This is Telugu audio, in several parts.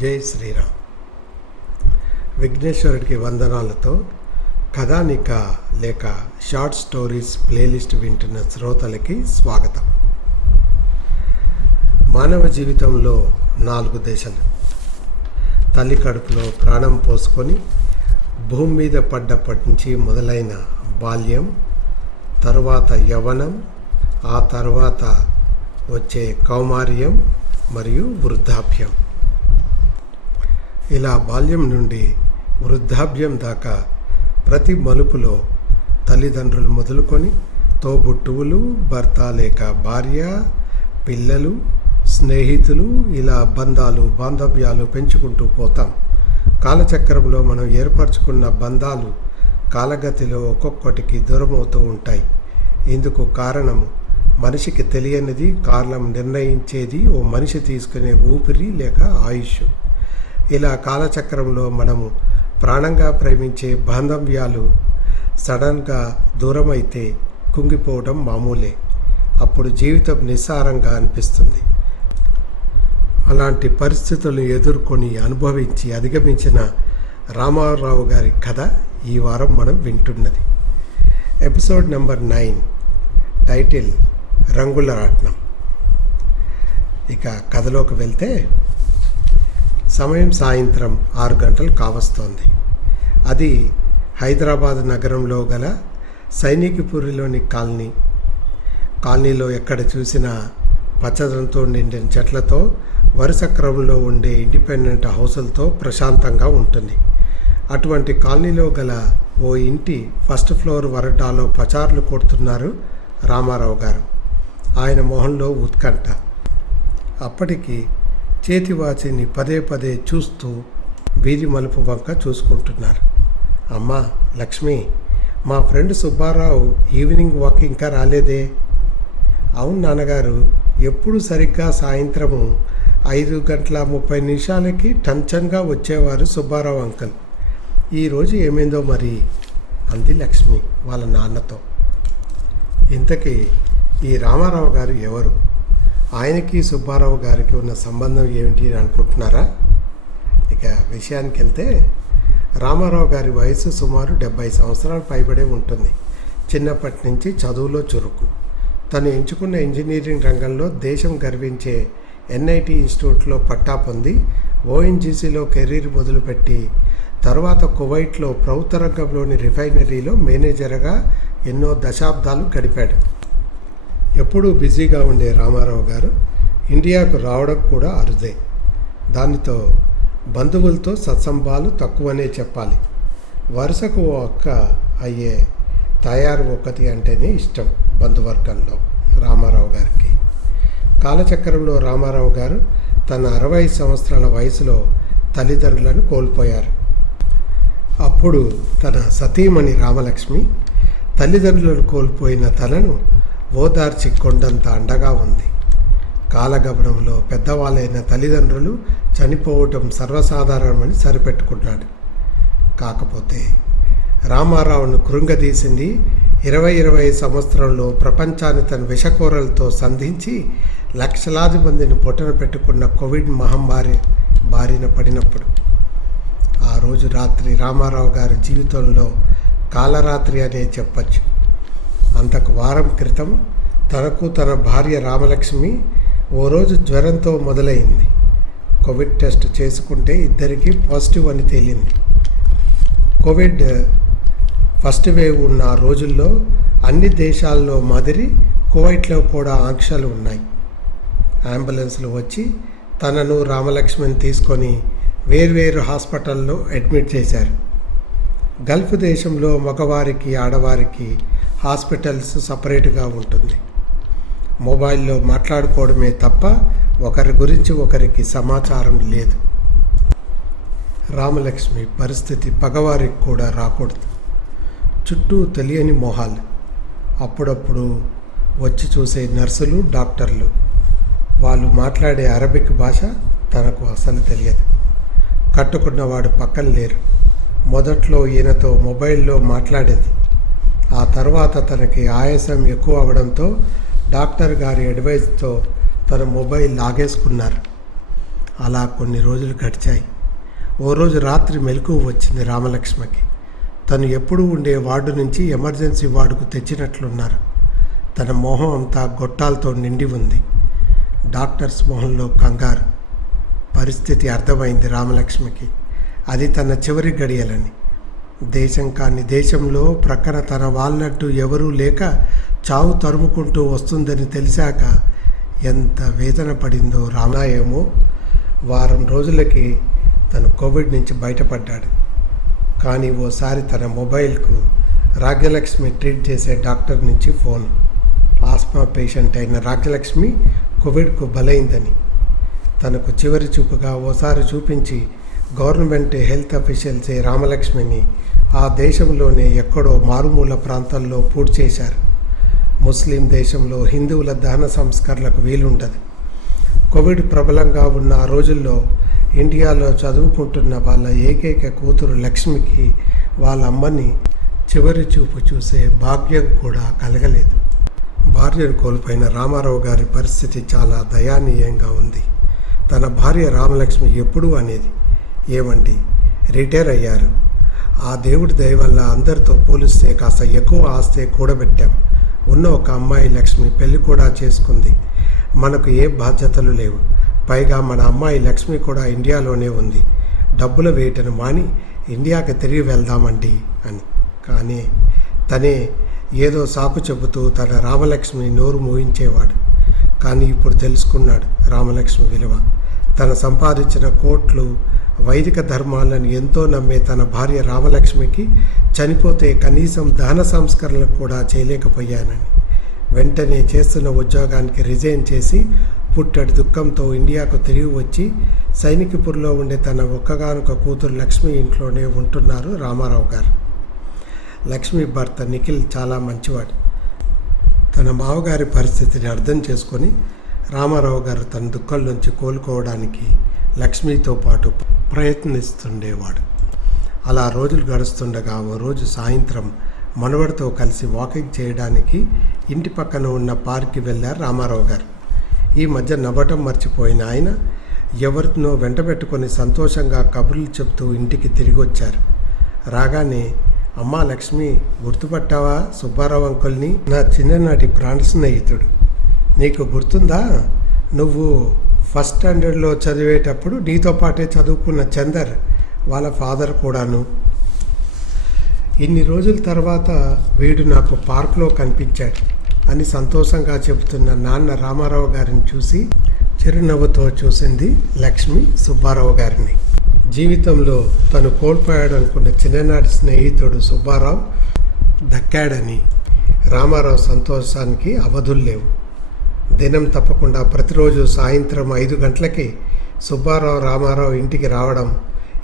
జై శ్రీరామ్. విఘ్నేశ్వరుడికి వందనాలతో కథానిక లేక షార్ట్ స్టోరీస్ ప్లేలిస్ట్ వింటున్న శ్రోతలకి స్వాగతం. మానవ జీవితంలో 4 దశలు. తల్లి కడుపులో ప్రాణం పోసుకొని భూమి మీద పడ్డప్పటి నుంచి మొదలైన బాల్యం, తరువాత యవ్వనం, ఆ తర్వాత వచ్చే కౌమార్యం మరియు వృద్ధాప్యం. ఇలా బాల్యం నుండి వృద్ధాప్యం దాకా ప్రతి మలుపులో తల్లిదండ్రులు మొదలుకొని తోబుట్టువులు, భర్త లేక భార్య, పిల్లలు, స్నేహితులు, ఇలా బాంధవ్యాలు పెంచుకుంటూ పోతాం. కాలచక్రంలో మనం ఏర్పరచుకున్న బంధాలు కాలగతిలో ఒక్కొక్కటికి దూరమవుతూ ఉంటాయి. ఇందుకు కారణము మనిషికి తెలియనిది, కారణం నిర్ణయించేది ఓ మనిషి తీసుకునే ఊపిరి లేక ఆయుష్. ఇలా కాలచక్రంలో మనము ప్రాణంగా ప్రేమించే బాంధవ్యాలు సడన్గా దూరమైతే కుంగిపోవడం మామూలే. అప్పుడు జీవితం నిస్సారంగా అనిపిస్తుంది. అలాంటి పరిస్థితులను ఎదుర్కొని అనుభవించి అధిగమించిన రామారావు గారి కథ ఈ వారం మనం వింటున్నది. ఎపిసోడ్ నెంబర్ 9, టైటిల్ రంగుల రాట్నం. ఇక కథలోకి వెళ్తే, సమయం సాయంత్రం 6 గంటలు కావస్తోంది. అది హైదరాబాద్ నగరంలో గల సైనికపురిలోని కాలనీలో ఎక్కడ చూసినా పచ్చదనంతో నిండిన చెట్లతో, వరుస క్రమంలో ఉండే ఇండిపెండెంట్ హౌసులతో ప్రశాంతంగా ఉంటుంది. అటువంటి కాలనీలో గల ఓ ఇంటి ఫస్ట్ ఫ్లోర్ వరండాలో పచారులు కొడుతున్నారు రామారావు గారు. ఆయన మొహంలో ఉత్కంఠ. అప్పటికి చేతివాచిని పదే పదే చూస్తూ వీధి మలుపు వంక చూసుకుంటున్నారు. అమ్మా లక్ష్మి, మా ఫ్రెండ్ సుబ్బారావు ఈవినింగ్ వాక్ ఇంకా రాలేదే? అవును నాన్నగారు, ఎప్పుడు సరిగ్గా సాయంత్రము 5:30 టంచన్గా వచ్చేవారు సుబ్బారావు అంకుల్. ఈరోజు ఏమైందో మరి అంది లక్ష్మి వాళ్ళ నాన్నతో. ఇంతకీ ఈ రామారావు గారు ఎవరు? ఆయనకి సుబ్బారావు గారికి ఉన్న సంబంధం ఏమిటి అని అనుకుంటున్నారా? ఇక విషయానికి వెళ్తే, రామారావు గారి వయసు సుమారు 70 సంవత్సరాలు పైబడే ఉంటుంది. చిన్నప్పటి నుంచి చదువులో చురుకు. తను ఎంచుకున్న ఇంజనీరింగ్ రంగంలో దేశం గర్వించే NIT ఇన్స్టిట్యూట్లో పట్టా పొంది ONGCలో కెరీర్ మొదలుపెట్టి తర్వాత కువైట్లో ప్రభుత్వ రంగంలోని రిఫైనరీలో మేనేజర్గా ఎన్నో దశాబ్దాలు గడిపాడు. ఎప్పుడూ బిజీగా ఉండే రామారావు గారు ఇండియాకు రావడం కూడా అరుదే. దానితో బంధువులతో సత్సంబాలు తక్కువనే చెప్పాలి. వరుసకు ఓ అక్క అయ్యే తయారు ఒకటి అంటేనే ఇష్టం బంధువర్గంలో రామారావు గారికి. కాలచక్రంలో రామారావు గారు తన 60 సంవత్సరాల వయసులో తల్లిదండ్రులను కోల్పోయారు. అప్పుడు తన సతీమణి రామలక్ష్మి తల్లిదండ్రులను కోల్పోయిన తనను ఓదార్చి కొండంత అండగా ఉంది. కాలగమనంలో పెద్దవాళ్ళైన తల్లిదండ్రులు చనిపోవటం సర్వసాధారణమని సరిపెట్టుకున్నాడు. కాకపోతే రామారావును కృంగదీసింది 20 సంవత్సరంలో ప్రపంచాన్ని తన విషకోరలతో సంధించి లక్షలాది మందిని పొట్టన పెట్టుకున్న కోవిడ్ మహమ్మారి బారిన పడినప్పుడు. ఆ రోజు రాత్రి రామారావు గారి జీవితంలో కాలరాత్రి అనే చెప్పచ్చు. అంతకు వారం క్రితం తనకు తన భార్య రామలక్ష్మి ఓ రోజు జ్వరంతో మొదలైంది. కోవిడ్ టెస్ట్ చేసుకుంటే ఇద్దరికీ పాజిటివ్ అని తేలింది. కోవిడ్ ఫస్ట్ వేవ్ ఉన్న ఆ రోజుల్లో అన్ని దేశాల్లో మాదిరి కువైట్లో కూడా ఆంక్షలు ఉన్నాయి. అంబులెన్స్లు వచ్చి తనను రామలక్ష్మిని తీసుకొని వేర్వేరు హాస్పిటల్లో అడ్మిట్ చేశారు. గల్ఫ్ దేశంలో మగవారికి ఆడవారికి హాస్పిటల్స్ సపరేట్గా ఉంటుంది. మొబైల్లో మాట్లాడుకోవడమే తప్ప ఒకరి గురించి ఒకరికి సమాచారం లేదు. రామలక్ష్మి పరిస్థితి పగవారికి కూడా రాకూడదు. చుట్టూ తెలియని మొహాలు. అప్పుడప్పుడు వచ్చి చూసే నర్సులు, డాక్టర్లు. వాళ్ళు మాట్లాడే అరబిక్ భాష తనకు అసలు తెలియదు. కట్టుకున్నవాడు పక్కన లేరు. మొదట్లో ఈయనతో మొబైల్లో మాట్లాడేది. ఆ తర్వాత తనకి ఆయాసం ఎక్కువ అవడంతో డాక్టర్ గారి అడ్వైజ్తో తన మొబైల్ లాగేసుకున్నారు. అలా కొన్ని రోజులు గడిచాయి. ఓ రోజు రాత్రి మెలకువ వచ్చింది రామలక్ష్మికి. తను ఎప్పుడూ ఉండే వార్డు నుంచి ఎమర్జెన్సీ వార్డుకు తెచ్చినట్లున్నారు. తన మొహం అంతా గొట్టాలతో నిండి ఉంది. డాక్టర్స్ మొహంలో కంగారు. పరిస్థితి అర్థమైంది రామలక్ష్మికి. అది తన చివరి గడియలని. దేశం కాని దేశంలో ప్రక్కన తన వాళ్ళంటూ ఎవరూ లేక చావు తరుముకుంటూ వస్తుందని తెలిసాక ఎంత వేదన పడిందో రామాయేమో. వారం రోజులకి తను కోవిడ్ నుంచి బయటపడ్డాడు. కానీ ఓసారి తన మొబైల్కు రాజ్యలక్ష్మి ట్రీట్ చేసే డాక్టర్ నుంచి ఫోన్. ఆస్మా పేషెంట్ అయిన రాజ్యలక్ష్మి కోవిడ్కు బలైందని తనకు చివరి చూపుగా ఓసారి చూపించి గవర్నమెంట్ హెల్త్ అఫీషియల్సే రామలక్ష్మిని ఆ దేశంలోనే ఎక్కడో మారుమూల ప్రాంతాల్లో పూడ్చి చేశారు. ముస్లిం దేశంలో హిందువుల దహన సంస్కరణలకు వీలుండదు. కోవిడ్ ప్రబలంగా ఉన్న ఆ రోజుల్లో ఇండియాలో చదువుకుంటున్న వాళ్ళ ఏకైక కూతురు లక్ష్మికి వాళ్ళ అమ్మని చివరి చూపు చూసే భాగ్యం కూడా కలగలేదు. భార్యను కోల్పోయిన రామారావు గారి పరిస్థితి చాలా దయానీయంగా ఉంది. తన భార్య రామలక్ష్మి ఎప్పుడూ అనేది, ఏమండి రిటైర్ అయ్యారు, ఆ దేవుడి దయ వల్ల అందరితో పోలిస్తే కాస్త ఎక్కువ ఆస్తే కూడబెట్టాం. ఉన్న ఒక అమ్మాయి లక్ష్మి పెళ్లి కూడా చేసుకుంది. మనకు ఏ బాధ్యతలు లేవు. పైగా మన అమ్మాయి లక్ష్మి కూడా ఇండియాలోనే ఉంది. డబ్బుల వేటను మాని ఇండియాకి తిరిగి వెళ్దామండి అని. కానీ తనే ఏదో సాకు చెబుతూ తన రామలక్ష్మి నోరు మూయించేవాడు. కానీ ఇప్పుడు తెలుసుకున్నాడు రామలక్ష్మి విలువ. తన సంపాదించిన కోట్లు వైదిక ధర్మాలను ఎంతో నమ్మే తన భార్య రామలక్ష్మికి చనిపోతే కనీసం దహన సంస్కరణలు కూడా చేయలేకపోయానని వెంటనే చేస్తున్న ఉద్యోగానికి రిజైన్ చేసి పుట్టడి దుఃఖంతో ఇండియాకు తిరిగి వచ్చి సైనికపూర్లో ఉండే తన ఒక్కగానొక కూతురు లక్ష్మి ఇంట్లోనే ఉంటున్నారు రామారావు గారు. లక్ష్మి భర్త నిఖిల్ చాలా మంచివాడు. తన మావగారి పరిస్థితిని అర్థం చేసుకొని రామారావు గారు తన దుఃఖం నుంచి కోలుకోవడానికి లక్ష్మితో పాటు ప్రయత్నిస్తుండేవాడు. అలా రోజులు గడుస్తుండగా ఓ రోజు సాయంత్రం మనవడితో కలిసి వాకింగ్ చేయడానికి ఇంటి పక్కన ఉన్న పార్క్కి వెళ్ళారు రామారావు గారు. ఈ మధ్య నవ్వటం మర్చిపోయిన ఆయన ఎవరినో వెంటబెట్టుకొని సంతోషంగా కబుర్లు చెబుతూ ఇంటికి తిరిగి వచ్చారు. రాగానే, అమ్మా లక్ష్మి, గుర్తుపట్టావా సుబ్బారావు అంకుల్ని? నా చిన్ననాటి ప్రాణ స్నేహితుడు. నీకు గుర్తుందా? నువ్వు ఫస్ట్ స్టాండర్డ్లో చదివేటప్పుడు నీతో పాటే చదువుకున్న చందర్ వాళ్ళ ఫాదర్ కూడాను. ఇన్ని రోజుల తర్వాత వీడు నాకు పార్కులో కనిపించాడు అని సంతోషంగా చెబుతున్న నాన్న రామారావు గారిని చూసి చిరునవ్వుతో చూసింది లక్ష్మి సుబ్బారావు గారిని. జీవితంలో తను కోల్పోయాడనుకున్న చిన్ననాటి స్నేహితుడు సుబ్బారావు దక్కాడని రామారావు సంతోషానికి అవధులు లేవు. దినం తప్పకుండా ప్రతిరోజు సాయంత్రం 5 గంటలకి సుబ్బారావు రామారావు ఇంటికి రావడం,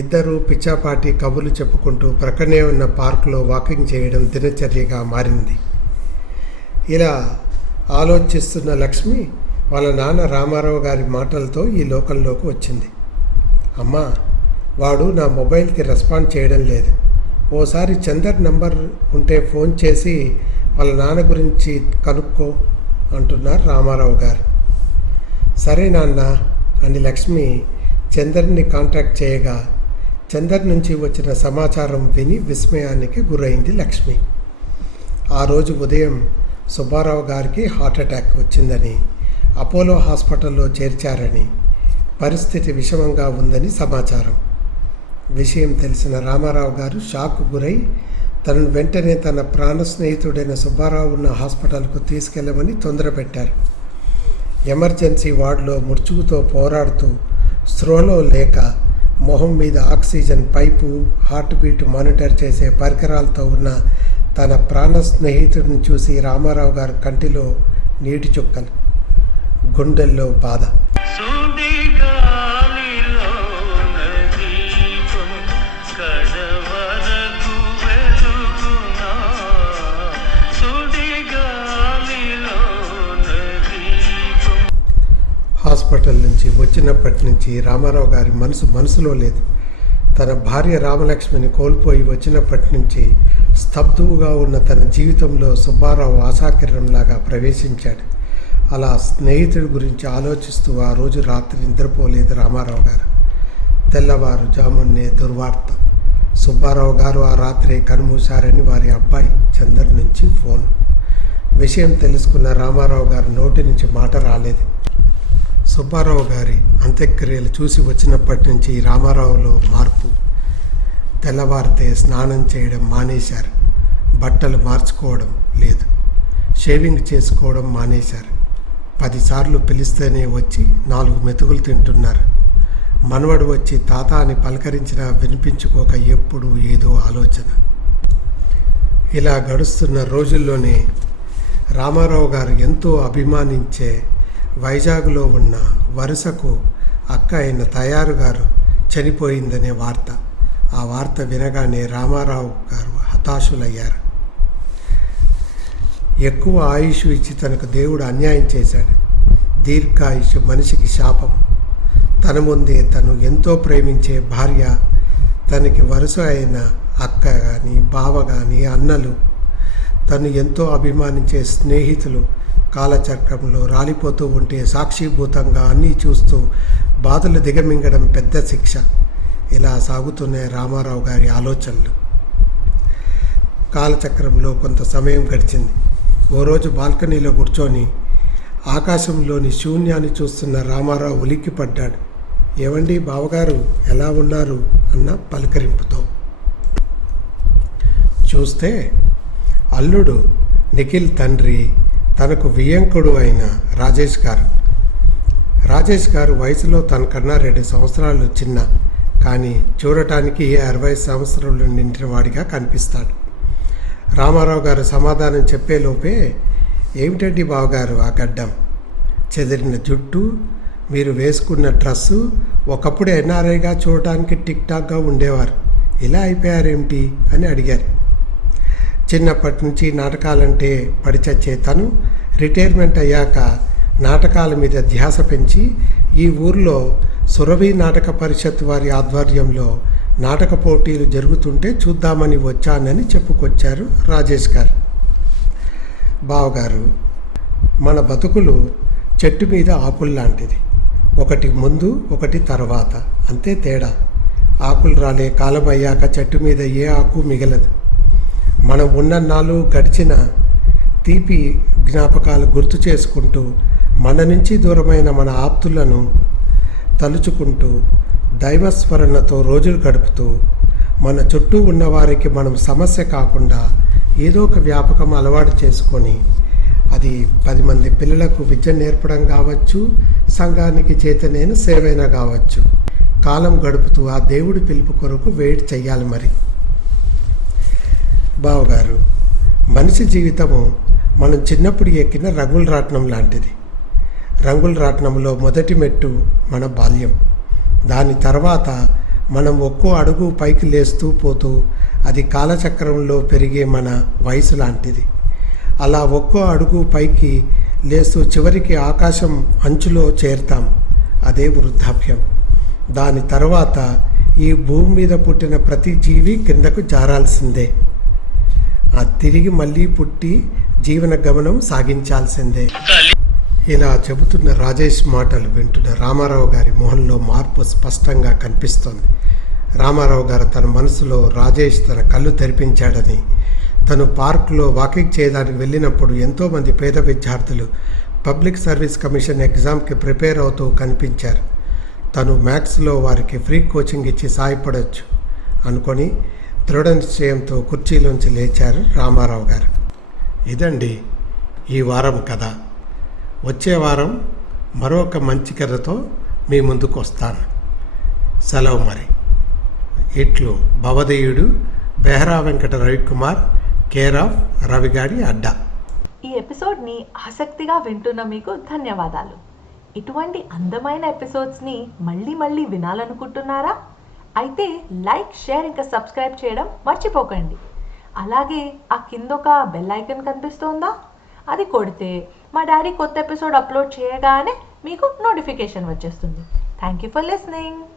ఇద్దరూ పిచ్చాపాటి కబుర్లు చెప్పుకుంటూ ప్రక్కనే ఉన్న పార్కులో వాకింగ్ చేయడం దినచర్యగా మారింది. ఇలా ఆలోచిస్తున్న లక్ష్మి వాళ్ళ నాన్న రామారావు గారి మాటలతో ఈ లోకంలోకి వచ్చింది. అమ్మా, వాడు నా మొబైల్కి రెస్పాండ్ చేయడం లేదు. ఓసారి చందర్ నంబర్ ఉంటే ఫోన్ చేసి వాళ్ళ నాన్న గురించి కనుక్కో అంటున్నారు రామారావు గారు. సరే నాన్న అని లక్ష్మి చందర్ని కాంటాక్ట్ చేయగా చందర్ నుంచి వచ్చిన సమాచారం విని విస్మయానికి గురైంది లక్ష్మి. ఆ రోజు ఉదయం సుబ్బారావు గారికి హార్ట్అటాక్ వచ్చిందని, అపోలో హాస్పిటల్లో చేర్చారని, పరిస్థితి విషమంగా ఉందని సమాచారం. విషయం తెలిసిన రామారావు గారు షాక్కు గురై తనను వెంటనే తన ప్రాణ స్నేహితుడైన సుబ్బారావు ఉన్న హాస్పిటల్కు తీసుకెళ్లమని తొందరపెట్టారు. ఎమర్జెన్సీ వార్డులో ముర్చుకుతో పోరాడుతూ స్పృహలో లేక మొహం మీద oxygen pipe, heart beat monitor చేసే పరికరాలతో ఉన్న తన ప్రాణ స్నేహితుడిని చూసి రామారావు గారి కంటిలో నీటి చుక్కలు, గుండెల్లో బాధ. హాస్పిటల్ నుంచి వచ్చినప్పటి నుంచి రామారావు గారి మనసులో లేదు. తన భార్య రామలక్ష్మిని కోల్పోయి వచ్చినప్పటి నుంచి స్తబ్దువుగా ఉన్న తన జీవితంలో సుబ్బారావు ఆశాకిరణంలాగా ప్రవేశించాడు. అలా స్నేహితుడి గురించి ఆలోచిస్తూ ఆ రోజు రాత్రి నిద్రపోలేదు రామారావు గారు. తెల్లవారు జామున్నే దుర్వార్త. సుబ్బారావు గారు ఆ రాత్రి కనుమూశారని వారి అబ్బాయి చందర్ నుంచి ఫోన్. విషయం తెలుసుకున్న రామారావు గారి నోటి నుంచి మాట రాలేదు. సుబ్బారావు గారి అంత్యక్రియలు చూసి వచ్చినప్పటి నుంచి రామారావులో మార్పు. తెల్లవారితే స్నానం చేయడం మానేశారు. బట్టలు మార్చుకోవడం లేదు. షేవింగ్ చేసుకోవడం మానేశారు. 10 సార్లు పిలిస్తేనే వచ్చి 4 మెతుకులు తింటున్నారు. మనవడు వచ్చి తాత అని పలకరించినా వినిపించుకోక ఎప్పుడు ఏదో ఆలోచన. ఇలా గడుస్తున్న రోజుల్లోనే రామారావు గారు ఎంతో అభిమానించే వైజాగ్లో ఉన్న వరుసకు అక్క అయిన తయారు గారు చనిపోయిందనే వార్త. ఆ వార్త వినగానే రామారావు గారు హతాశులయ్యారు. ఎక్కువ ఆయుష్ ఇచ్చి తనకు దేవుడు అన్యాయం చేశాడు. దీర్ఘాయుష్ మనిషికి శాపం. తన ముందే తను ఎంతో ప్రేమించే భార్య, తనకి వరుస అయిన అక్క కానీ బావ కానీ అన్నలు, తను ఎంతో అభిమానించే స్నేహితులు కాలచక్రంలో రాలిపోతూ ఉంటే సాక్షిభూతంగా అన్నీ చూస్తూ బాధలు దిగమింగడం పెద్ద శిక్ష. ఇలా సాగుతున్నాయి రామారావు గారి ఆలోచనలు. కాలచక్రంలో కొంత సమయం గడిచింది. ఓ రోజు బాల్కనీలో కూర్చొని ఆకాశంలోని శూన్యాన్ని చూస్తున్న రామారావు ఉలిక్కిపడ్డాడు. ఏవండి బావగారు, ఎలా ఉన్నారు అన్న పలకరింపుతో. చూస్తే అల్లుడు నిఖిల్ తండ్రి, తనకు వియ్యంకుడు అయిన రాజేష్ గారు. రాజేష్ గారు వయసులో తనకన్నా 2 సంవత్సరాలు చిన్న, కానీ చూడటానికి 60 సంవత్సరాలు నిండిన వాడిగా కనిపిస్తాడు. రామారావు గారు సమాధానం చెప్పేలోపే, ఏమిటండి బావగారు ఆ గడ్డం, చెదిరిన జుట్టు, మీరు వేసుకున్న డ్రస్సు, ఒకప్పుడు ఎన్ఆర్ఐగా చూడటానికి టిక్ టాక్గా ఉండేవారు, ఇలా అయిపోయారేమిటి అని అడిగారు. చిన్నప్పటి నుంచి నాటకాలంటే పడిచచ్చే తను రిటైర్మెంట్ అయ్యాక నాటకాల మీద ధ్యాస పెంచి ఈ ఊర్లో సురభి నాటక పరిషత్ వారి ఆధ్వర్యంలో నాటక పోటీలు జరుగుతుంటే చూద్దామని వచ్చానని చెప్పుకొచ్చారు రాజేష్ గారు. బావగారు, మన బతుకులు చెట్టు మీద ఆకుల్లాంటిది. ఒకటి ముందు, ఒకటి తర్వాత, అంతే తేడా. ఆకులు రాలే కాలం అయ్యాక చెట్టు మీద ఏ ఆకు మిగలదు. మనం ఉన్నన్నాళ్ళు గడిచిన తీపి జ్ఞాపకాలు గుర్తు చేసుకుంటూ, మన నుంచి దూరమైన మన ఆప్తులను తలుచుకుంటూ, దైవస్మరణతో రోజులు గడుపుతూ, మన చుట్టూ ఉన్నవారికి మనం సమస్య కాకుండా ఏదో ఒక వ్యాపకం అలవాటు చేసుకొని, అది 10 మంది పిల్లలకు విద్య నేర్పడం కావచ్చు, సంఘానికి చేతనైన సేవైనా కావచ్చు, కాలం గడుపుతూ ఆ దేవుడి పిలుపు కొరకు వెయిట్ చెయ్యాలి. మరి బావగారు, మనిషి జీవితము మనం చిన్నప్పుడు ఎక్కిన రంగుల రాట్నం లాంటిది. రంగుల రాట్నంలో మొదటి మెట్టు మన బాల్యం. దాని తర్వాత మనం ఒక్కో అడుగు పైకి లేస్తూ పోతూ అది కాలచక్రంలో పెరిగే మన వయసు లాంటిది. అలా ఒక్కో అడుగు పైకి లేస్తూ చివరికి ఆకాశం అంచులో చేరుతాం. అదే వృద్ధాప్యం. దాని తర్వాత ఈ భూమి మీద పుట్టిన ప్రతి జీవి కిందకు జారాల్సిందే. తిరిగి మళ్ళీ పుట్టి జీవన గమనం సాగించాల్సిందే. ఇలా చెబుతున్న రాజేష్ మాటలు వింటున్న రామారావు గారి మొహంలో మార్పు స్పష్టంగా కనిపిస్తోంది. రామారావు గారు తన మనసులో రాజేష్ తన కళ్ళు తెరిపించాడని, తను పార్కులో వాకింగ్ చేయడానికి వెళ్ళినప్పుడు ఎంతోమంది పేద విద్యార్థులు పబ్లిక్ సర్వీస్ కమిషన్ ఎగ్జామ్కి ప్రిపేర్ అవుతూ కనిపించారు. తను మ్యాథ్స్లో వారికి ఫ్రీ కోచింగ్ ఇచ్చి సాయపడవచ్చు అనుకొని దృఢ నిశ్చయంతో కుర్చీలోంచి లేచారు రామారావు గారు. ఇదండి ఈ వారం కథ. వచ్చే వారం మరొక మంచి కథతో మీ ముందుకు వస్తాను. సెలవు మరి. ఇట్లు భవదేయుడు బెహరా వెంకట రవికుమార్, కేర్ ఆఫ్ రవిగాడి అడ్డా. ఈ ఎపిసోడ్ని ఆసక్తిగా వింటున్న మీకు ధన్యవాదాలు. ఇటువంటి అందమైన ఎపిసోడ్స్ని మళ్ళీ మళ్ళీ వినాలనుకుంటున్నారా? అయితే లైక్, షేర్ ఇంకా సబ్స్క్రైబ్ చేయడం మర్చిపోకండి. అలాగే ఆ కింద ఒక బెల్ ఐకాన్ కనిపిస్తోందా? అది కొడితే మా డాడీ కొత్త ఎపిసోడ్ అప్లోడ్ చేయగానే మీకు నోటిఫికేషన్ వచ్చేస్తుంది. Thank you for listening.